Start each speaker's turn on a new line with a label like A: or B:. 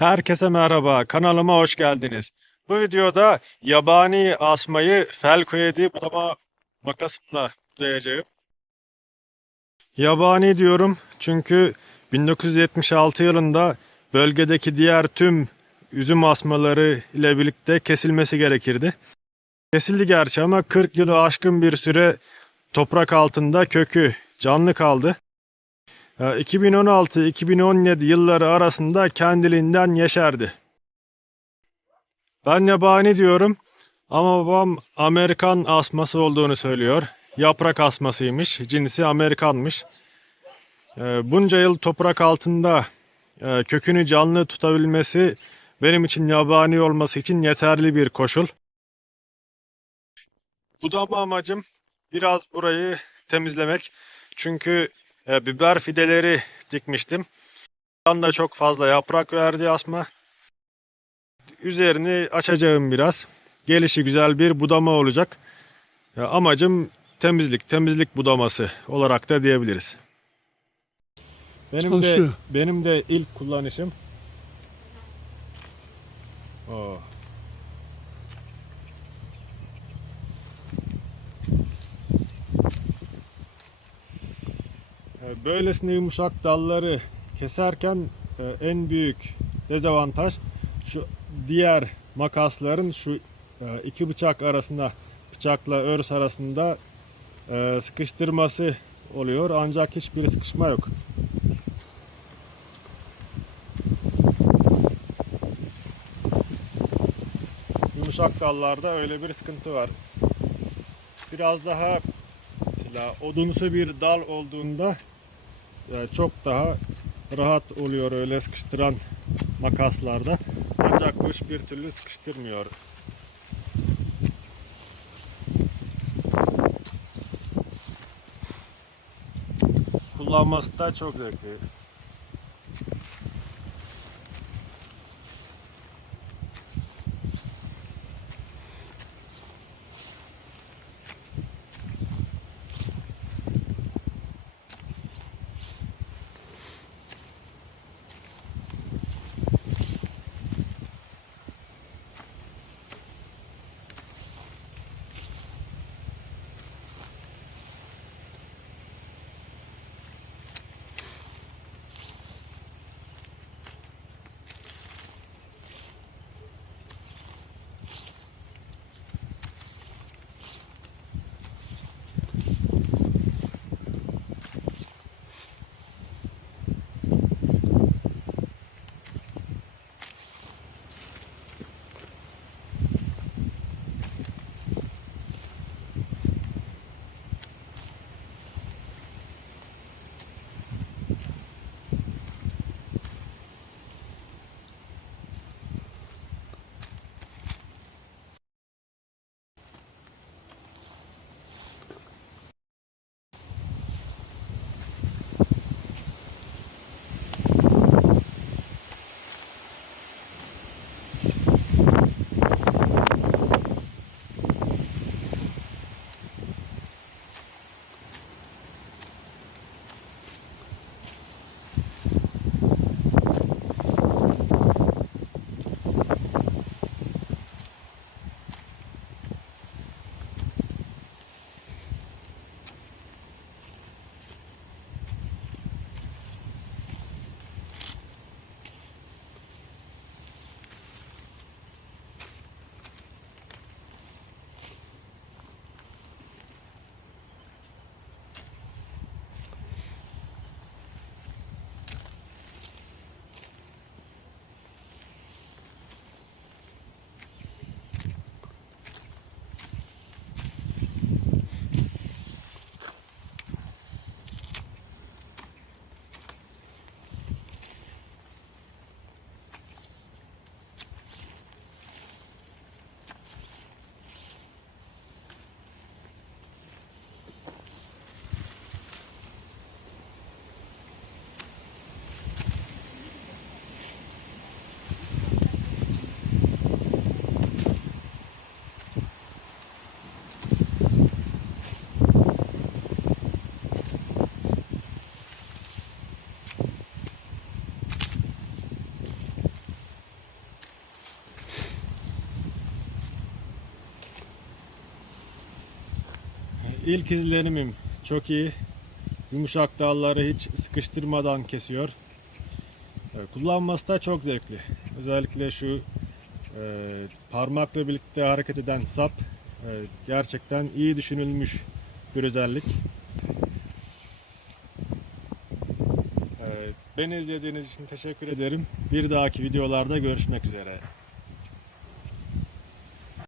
A: Herkese merhaba, kanalıma hoş geldiniz. Bu videoda yabani asmayı Felcoedi budama makasımla budayacağım. Yabani diyorum çünkü 1976 yılında bölgedeki diğer tüm üzüm asmaları ile birlikte kesilmesi gerekirdi. Kesildi gerçi ama 40 yılı aşkın bir süre toprak altında kökü canlı kaldı. 2016-2017 yılları arasında kendiliğinden yeşerdi. Ben yabani diyorum ama babam Amerikan asması olduğunu söylüyor. Yaprak asmasıymış, cinsi Amerikanmış. Ee, Bunca yıl toprak altında e, kökünü canlı tutabilmesi benim için yabani olması için yeterli bir koşul. Budama amacım biraz burayı temizlemek. Çünkü e, biber fideleri dikmiştim. Yan da çok fazla yaprak verdi asma. Üzerini açacağım biraz. Gelişi güzel bir budama olacak. E, amacım temizlik, temizlik budaması olarak da diyebiliriz. Benim de
B: Çalışıyor.
A: benim de ilk kullanışım. Oo. E, Böylesine yumuşak dalları keserken e, en büyük dezavantaj şu diğer makasların şu e, iki bıçak arasında bıçakla örs arasında e, sıkıştırması oluyor ancak hiçbir sıkışma yok. Yumuşak dallarda öyle bir sıkıntı var. Biraz daha odunsu bir dal olduğunda e, çok daha rahat oluyor öyle sıkıştıran makaslarda. Ancak bu iş bir türlü sıkıştırmıyor. Kullanması da çok zevkli. İlk izlenimim çok iyi. Yumuşak dalları hiç sıkıştırmadan kesiyor. E, kullanması da çok zevkli. Özellikle şu e, parmakla birlikte hareket eden sap e, gerçekten iyi düşünülmüş bir özellik. E, beni izlediğiniz için teşekkür ederim. Bir dahaki videolarda görüşmek üzere.